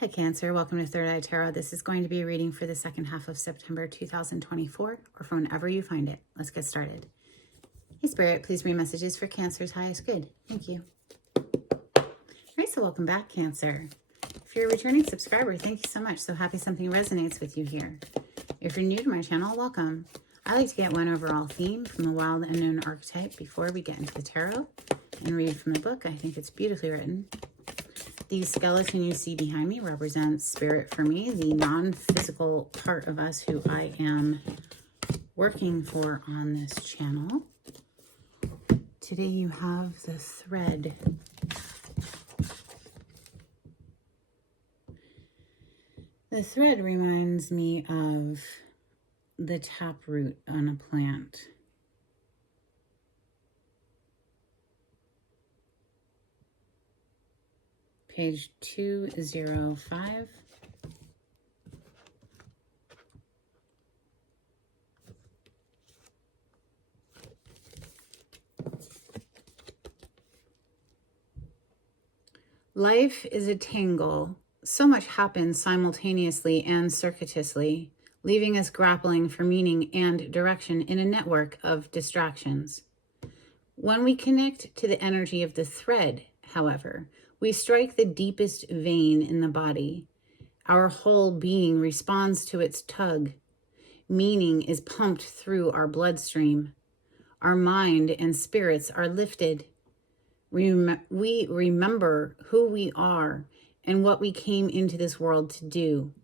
Hi Cancer, welcome to Third Eye Tarot. This is going to be a reading for the second half of September 2024, or from whenever you find it. Let's get started. Hey Spirit, please read messages for Cancer's highest good. Thank you. All right, so welcome back, Cancer. If you're a returning subscriber, thank you so much. So happy something resonates with you here. If you're new to my channel, welcome. I like to get one overall theme from the wild unknown archetype before we get into the tarot and read from the book. I think it's beautifully written. The skeleton you see behind me represents spirit for me, the non-physical part of us who I am working for on this channel. Today you have the thread. The thread reminds me of the taproot on a plant. Page 205. Life is a tangle. So much happens simultaneously and circuitously, leaving us grappling for meaning and direction in a network of distractions. When we connect to the energy of the thread, however, we strike the deepest vein in the body. Our whole being responds to its tug. Meaning is pumped through our bloodstream. Our mind and spirits are lifted. We remember who we are and what we came into this world to do.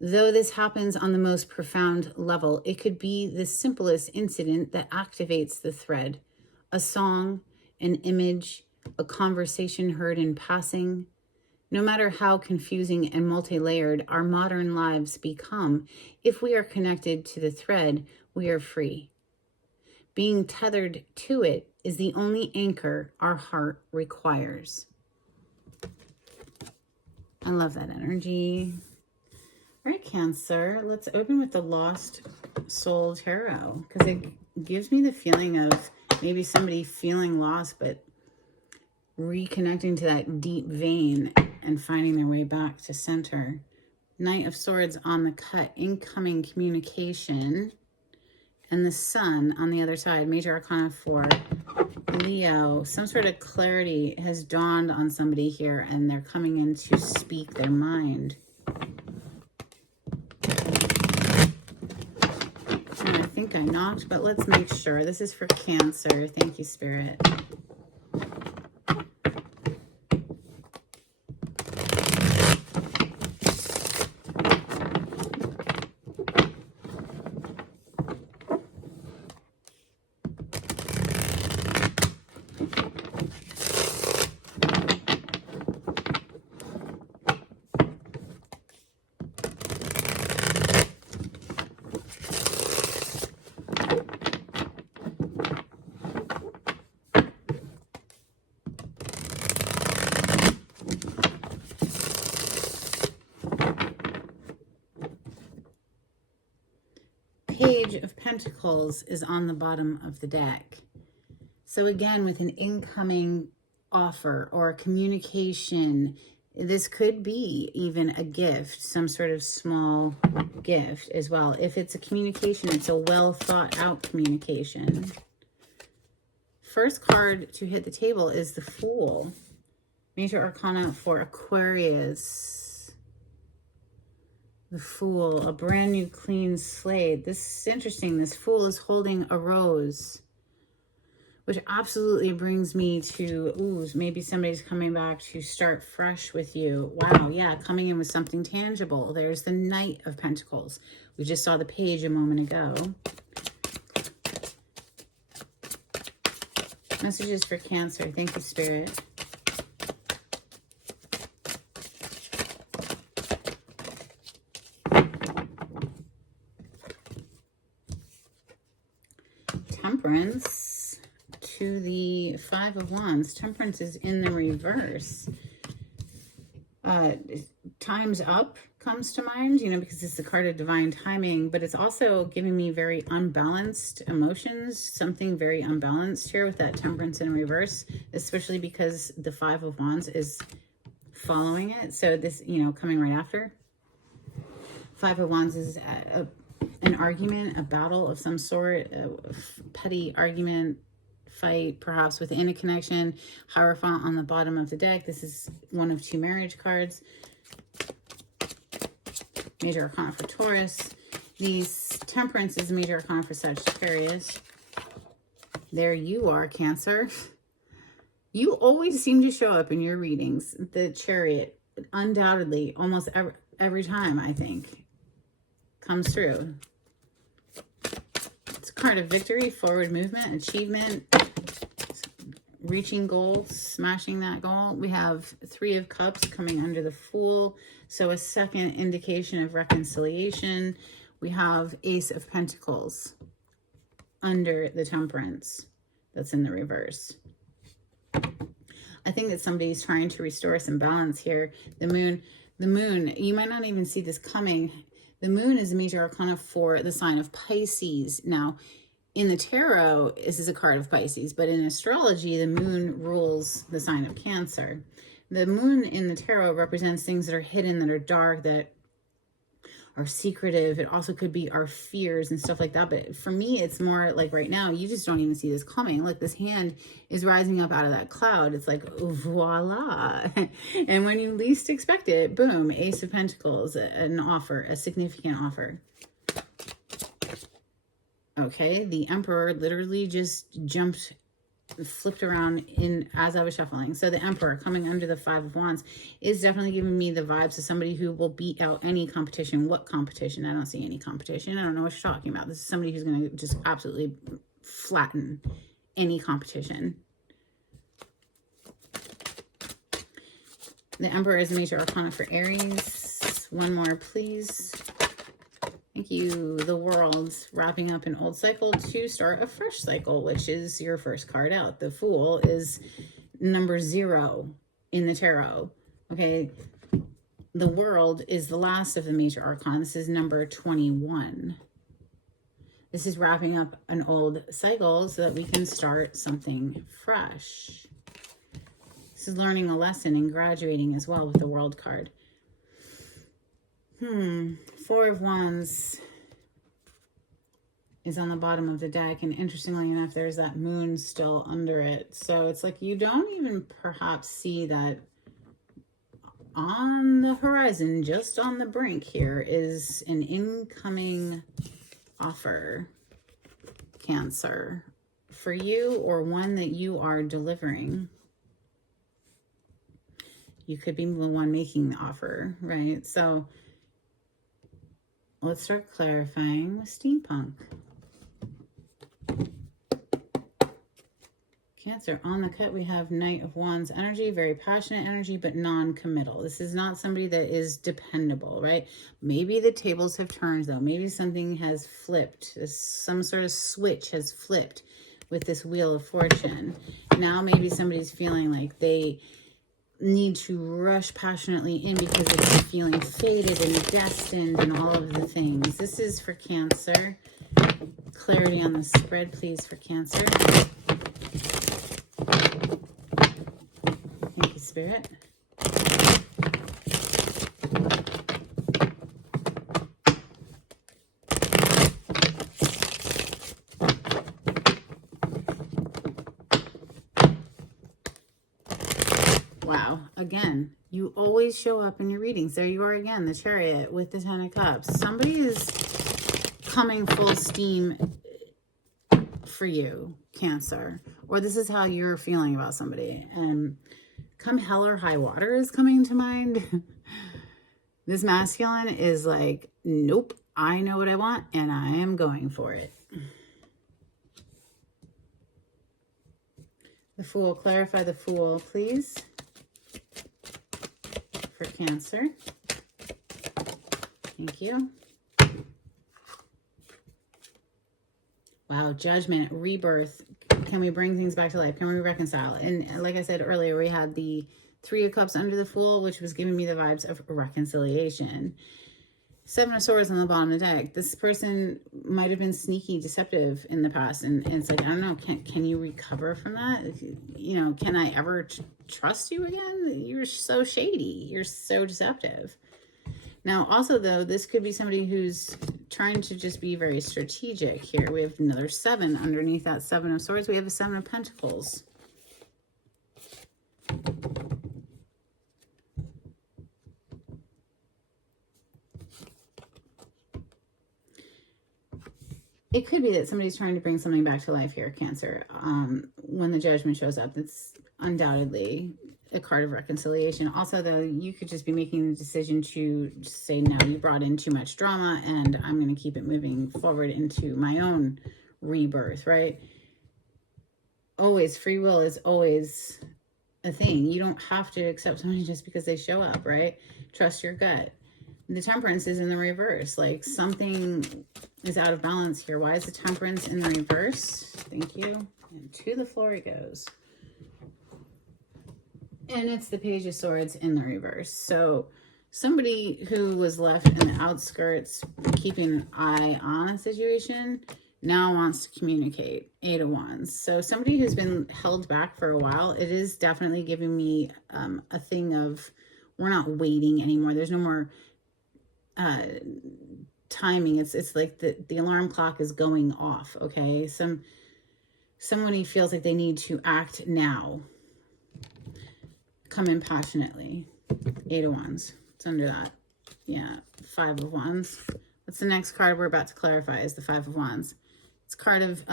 Though this happens on the most profound level, it could be the simplest incident that activates the thread. A song, an image, a conversation heard in passing. No matter how confusing and multi-layered our modern lives become, if we are connected to the thread, we are free. Being tethered to it is the only anchor our heart requires. I love that energy. All right, Cancer, let's open with the Lost Soul Tarot, because it gives me the feeling of maybe somebody feeling lost, but reconnecting to that deep vein and finding their way back to center. Knight of Swords on the cut, incoming communication, and the Sun on the other side. Major Arcana for Leo. Some sort of clarity has dawned on somebody here, and they're coming in to speak their mind. And I think I knocked, but let's make sure. This is for Cancer. Thank you, Spirit. Page of Pentacles is on the bottom of the deck. So again, with an incoming offer or a communication, this could be even a gift, some sort of small gift as well. If it's a communication, it's a well thought out communication. First card to hit the table is the Fool. Major Arcana for Aquarius. The Fool, a brand new clean slate. This is interesting. This Fool is holding a rose, which absolutely brings me to, ooh, maybe somebody's coming back to start fresh with you. Wow, yeah, coming in with something tangible. There's the Knight of Pentacles. We just saw the page a moment ago. Messages for Cancer. Thank you, Spirit. Temperance to the Five of Wands. Temperance is in the reverse. Time's up comes to mind, you know, because it's the card of divine timing, but it's also giving me very unbalanced emotions, something very unbalanced here with that Temperance in reverse, especially because the Five of Wands is following it. So this, you know, coming right after. Five of Wands is an argument, a battle of some sort, a petty argument, fight, perhaps within a connection. Hierophant on the bottom of the deck. This is one of 2 marriage cards. Major Arcana for Taurus. These Temperance is Major Arcana for Sagittarius. There you are, Cancer. You always seem to show up in your readings. The Chariot, undoubtedly, almost every time, I think, comes through. It's a card of victory, forward movement, achievement, reaching goals, smashing that goal. We have 3 of Cups coming under the Fool, so a second indication of reconciliation. We have Ace of Pentacles under the Temperance that's in the reverse. I think that somebody's trying to restore some balance here. The moon, you might not even see this coming. The moon is a major arcana for the sign of Pisces. Now, in the tarot, this is a card of Pisces, but in astrology, the moon rules the sign of Cancer. The moon in the tarot represents things that are hidden, that are dark, that are secretive. It also could be our fears and stuff like that. But for me, it's more like right now, you just don't even see this coming. Like this hand is rising up out of that cloud. It's like, voila. And when you least expect it, boom, Ace of Pentacles, an offer, a significant offer. Okay, the Emperor literally just flipped around as I was shuffling. So the Emperor coming under the 5 of Wands is definitely giving me the vibes of somebody who will beat out any competition. What competition? I don't see any competition. I don't know what you're talking about. This is somebody who's going to just absolutely flatten any competition. The Emperor is a major arcana for Aries. One more, please. Thank you. The World, wrapping up an old cycle to start a fresh cycle, which is your first card out. The Fool is number 0 in the tarot. Okay. The World is the last of the major arcana. This is number 21. This is wrapping up an old cycle so that we can start something fresh. This is learning a lesson and graduating as well with the World card. 4 of Wands is on the bottom of the deck, and interestingly enough, there's that moon still under it. So it's like you don't even perhaps see that on the horizon, just on the brink here, is an incoming offer, Cancer, for you, or one that you are delivering. You could be the one making the offer, right? So let's start clarifying with steampunk. Cancer, on the cut, we have Knight of Wands energy, very passionate energy, but non-committal. This is not somebody that is dependable, right? Maybe the tables have turned, though. Maybe something has flipped. Some sort of switch has flipped with this Wheel of Fortune. Now maybe somebody's feeling like they need to rush passionately in because they're feeling fated and destined and all of the things. This is for Cancer. Clarity on the spread, please, for Cancer. Thank you, Spirit. Wow. Again, you always show up in your readings. There you are again, the Chariot with the 10 of Cups. Somebody is coming full steam for you, Cancer. Or this is how you're feeling about somebody. And come hell or high water is coming to mind. This masculine is like, nope, I know what I want and I am going for it. The Fool, clarify the Fool, please. For Cancer. Thank you. Wow, Judgment, rebirth. Can we bring things back to life? Can we reconcile? And like I said earlier, we had the 3 of Cups under the Fool, which was giving me the vibes of reconciliation. Seven of Swords on the bottom of the deck. This person might have been sneaky, deceptive in the past. And it's like, I don't know, can you recover from that? You know, can I ever trust you again? You're so shady. You're so deceptive. Now, also, though, this could be somebody who's trying to just be very strategic here. We have another 7 underneath that 7 of Swords. We have a 7 of Pentacles. It could be that somebody's trying to bring something back to life here, Cancer. When the Judgment shows up, it's undoubtedly a card of reconciliation. Also, though, you could just be making the decision to say, no, you brought in too much drama, and I'm going to keep it moving forward into my own rebirth, right? Always, free will is always a thing. You don't have to accept somebody just because they show up, right? Trust your gut. The Temperance is in the reverse. Like, something is out of balance here. Why is the Temperance in the reverse? Thank you. And to the floor it goes. And it's the Page of Swords in the reverse. So somebody who was left in the outskirts, keeping an eye on a situation, now wants to communicate. 8 of Wands. So somebody who's been held back for a while, it is definitely giving me a thing of, we're not waiting anymore. There's no more timing. It's like the alarm clock is going off. Okay, somebody feels like they need to act now. Come in passionately. 8 of Wands. It's under that. Yeah. 5 of Wands. What's the next card we're about to clarify? Is the 5 of Wands. It's a card of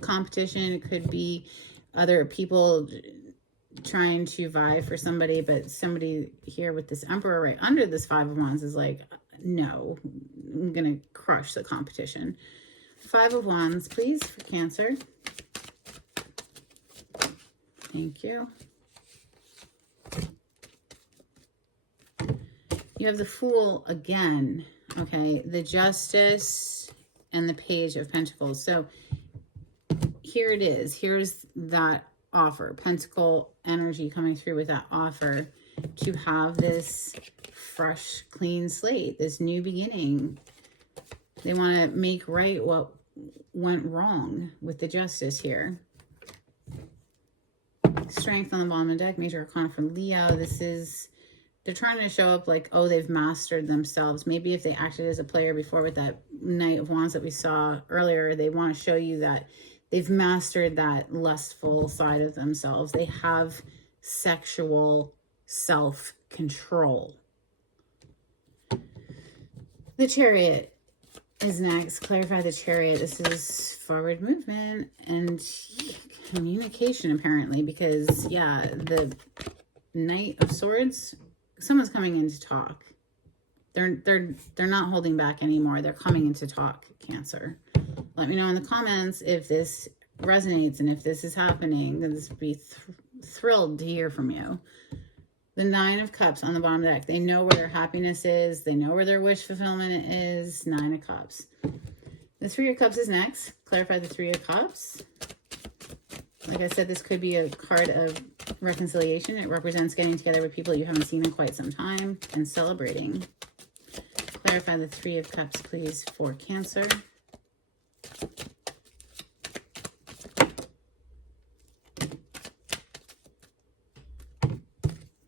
competition. It could be other people trying to vie for somebody, but somebody here with this Emperor right under this 5 of Wands is like, no, I'm gonna crush the competition. 5 of Wands, please, for Cancer. Thank you. You have the Fool again, okay? The Justice and the Page of Pentacles. So here it is. Here's that offer. Pentacle energy coming through with that offer to have this fresh, clean slate, this new beginning. They want to make right what went wrong with the Justice here. Strength on the bottom of the deck. Major Arcana for Leo. This is, they're trying to show up like, oh, they've mastered themselves. Maybe if they acted as a player before with that Knight of Wands that we saw earlier, they want to show you that they've mastered that lustful side of themselves. They have sexual self-control. The Chariot is next. Clarify the Chariot. This is forward movement and communication, apparently, because, yeah, the Knight of Swords, someone's coming in to talk. They're not holding back anymore. They're coming in to talk, Cancer. Let me know in the comments if this resonates and if this is happening. This would be thrilled to hear from you. The 9 of Cups on the bottom of the deck. They know where their happiness is. They know where their wish fulfillment is. 9 of Cups. The 3 of Cups is next. Clarify the 3 of Cups. Like I said, this could be a card of reconciliation. It represents getting together with people you haven't seen in quite some time and celebrating. Clarify the 3 of Cups, please, for Cancer.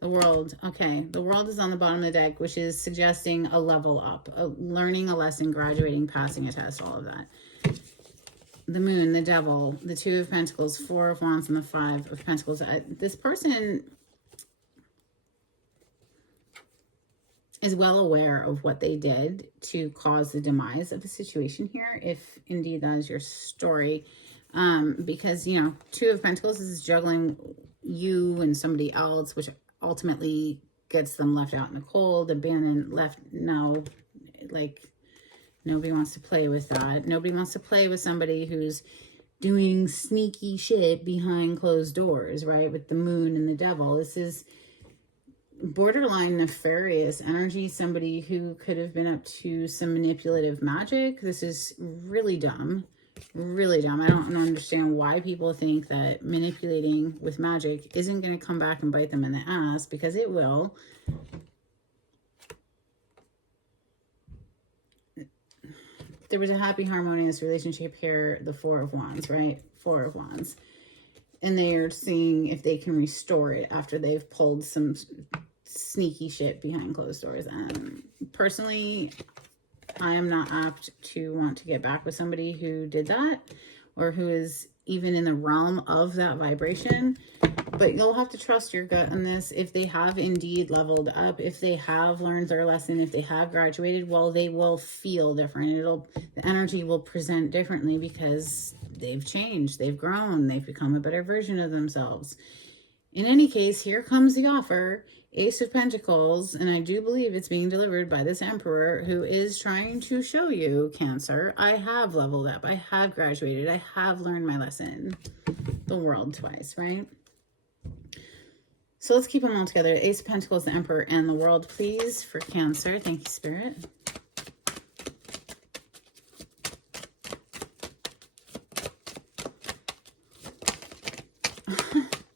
The World. Okay, the World is on the bottom of the deck, which is suggesting a level up, learning a lesson, graduating, passing a test, all of that. The Moon, the Devil, the 2 of Pentacles, 4 of Wands, and the 5 of Pentacles. This person is well aware of what they did to cause the demise of the situation here, if indeed that is your story. Because, you know, 2 of Pentacles is juggling you and somebody else, which ultimately gets them left out in the cold, abandoned, left, no, like, nobody wants to play with that. Nobody wants to play with somebody who's doing sneaky shit behind closed doors, right? With the Moon and the Devil. This is borderline nefarious energy. Somebody who could have been up to some manipulative magic. This is really dumb. Really dumb. I don't understand why people think that manipulating with magic isn't going to come back and bite them in the ass, because it will. there was a happy, harmonious relationship here, the Four of Wands, right? Four of Wands. And they're seeing if they can restore it after they've pulled some sneaky shit behind closed doors. And personally, I am not apt to want to get back with somebody who did that or who is even in the realm of that vibration. But you'll have to trust your gut on this. If they have indeed leveled up, if they have learned their lesson, if they have graduated, well, they will feel different. The energy will present differently because they've changed, they've grown, they've become a better version of themselves. In any case, here comes the offer, Ace of Pentacles, and I do believe it's being delivered by this Emperor who is trying to show you, Cancer, I have leveled up, I have graduated, I have learned my lesson. The World twice, right? So let's keep them all together. Ace of Pentacles, the Emperor, and the World, please, for Cancer. Thank you, Spirit.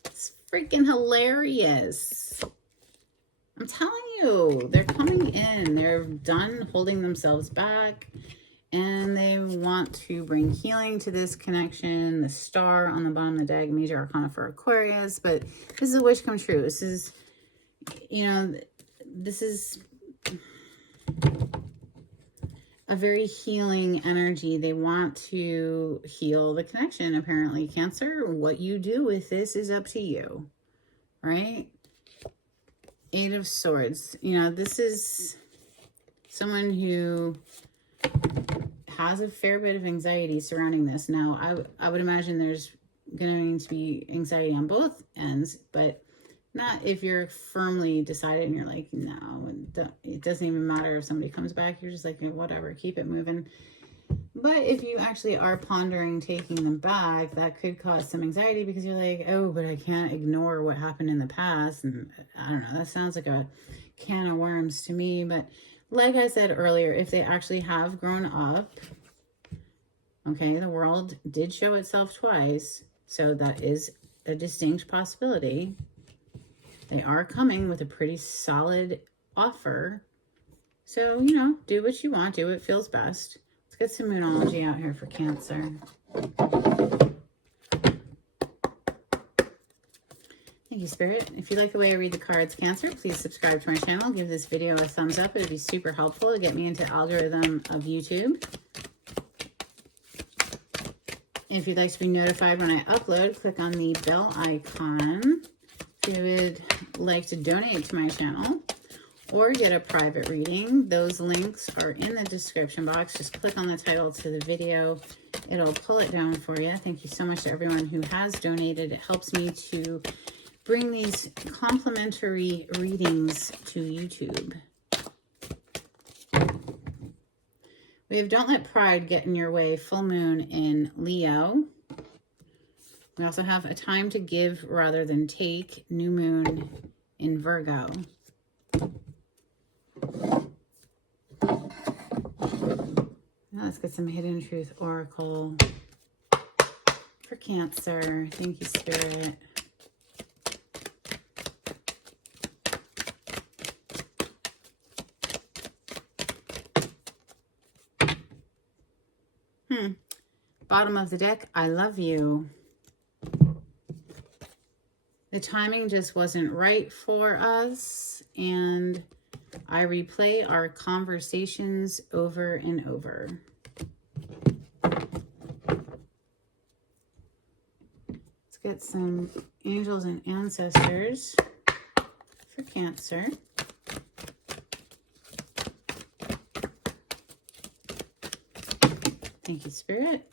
It's freaking hilarious. I'm telling you, they're coming in. They're done holding themselves back. And they want to bring healing to this connection. The Star on the bottom of the deck, Major Arcana for Aquarius. But this is a wish come true. This is, you know, this is a very healing energy. They want to heal the connection, apparently. Cancer, what you do with this is up to you, right? Eight of Swords. You know, this is someone who has a fair bit of anxiety surrounding this. Now, I would imagine there's going to be anxiety on both ends, but not if you're firmly decided and you're like, no, it doesn't even matter if somebody comes back. You're just like, whatever, keep it moving. But if you actually are pondering taking them back, that could cause some anxiety because you're like, oh, but I can't ignore what happened in the past. And I don't know, that sounds like a can of worms to me. But like I said earlier, if they actually have grown up, okay, the World did show itself twice, so that is a distinct possibility. They are coming with a pretty solid offer. So, you know, do what you want, do what feels best. Let's get some Moonology out here for Cancer. Thank you, Spirit. If you like the way I read the cards, Cancer, please subscribe to my channel. Give this video a thumbs up. It would be super helpful to get me into the algorithm of YouTube. If you'd like to be notified when I upload, click on the bell icon. If you would like to donate to my channel or get a private reading, those links are in the description box. Just click on the title to the video. It'll pull it down for you. Thank you so much to everyone who has donated. It helps me to bring these complimentary readings to YouTube. We have Don't Let Pride Get in Your Way, full moon in Leo. We also have A Time to Give Rather Than Take, new moon in Virgo. Now let's get some Hidden Truth Oracle for Cancer. Thank you, Spirit. Bottom of the deck, I love you. The timing just wasn't right for us, and I replay our conversations over and over. Let's get some angels and ancestors for Cancer. Thank you, Spirit.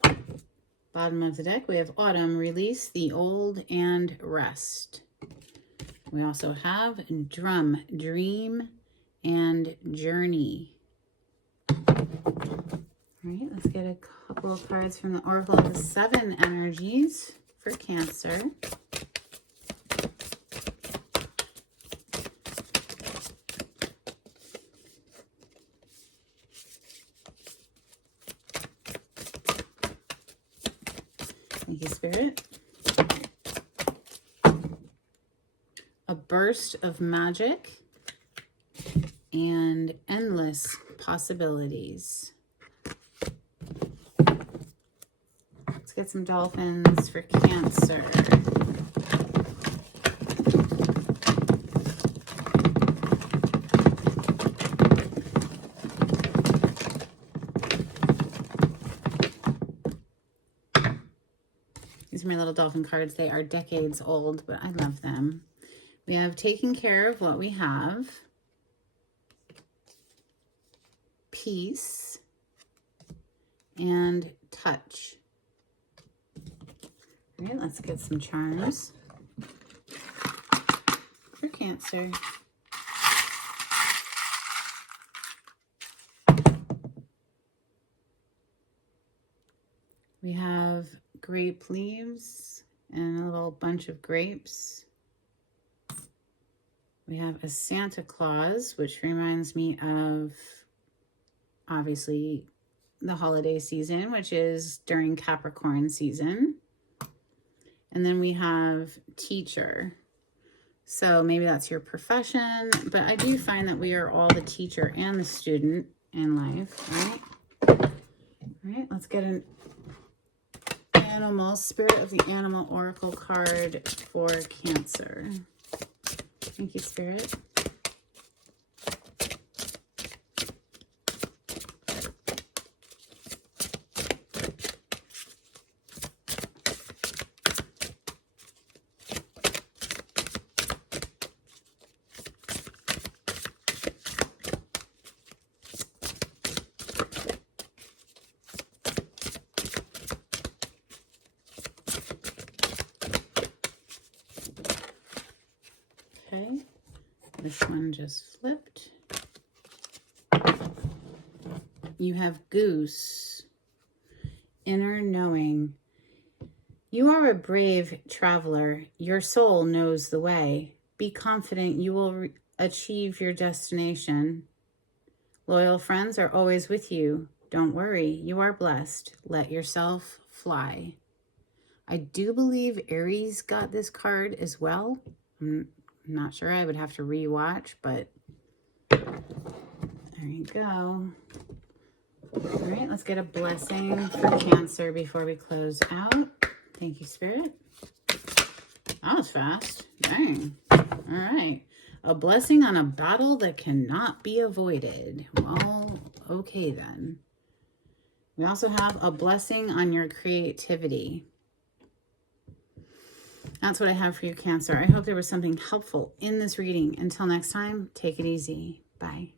Bottom of the deck, we have Autumn, Release the Old and Rest. We also have Drum, Dream and Journey. All right, let's get a couple of cards from the Oracle of the Seven Energies for Cancer. Thank you, Spirit. A burst of magic and endless possibilities. get some dolphins for Cancer. These are my little dolphin cards. They are decades old, but I love them. We have taking care of what we have. Peace. And touch. All right, let's get some charms for Cancer. We have grape leaves and a little bunch of grapes. We have a Santa Claus, which reminds me of, obviously, the holiday season, which is during Capricorn season. And then we have teacher. So maybe that's your profession, but I do find that we are all the teacher and the student in life, right? All right, let's get an animal, Spirit of the Animal Oracle card for Cancer. Thank you, Spirit. Okay, this one just flipped. You have Goose, inner knowing. You are a brave traveler. Your soul knows the way. Be confident you will achieve your destination. Loyal friends are always with you. Don't worry, you are blessed. Let yourself fly. I do believe Aries got this card as well. I'm not sure. I would have to rewatch, but there you go. All right, let's get a blessing for Cancer before we close out. Thank you, Spirit. That was fast. Dang. All right. A blessing on a battle that cannot be avoided. Well, okay then. We also have a blessing on your creativity. That's what I have for you, Cancer. I hope there was something helpful in this reading. Until next time, take it easy. Bye.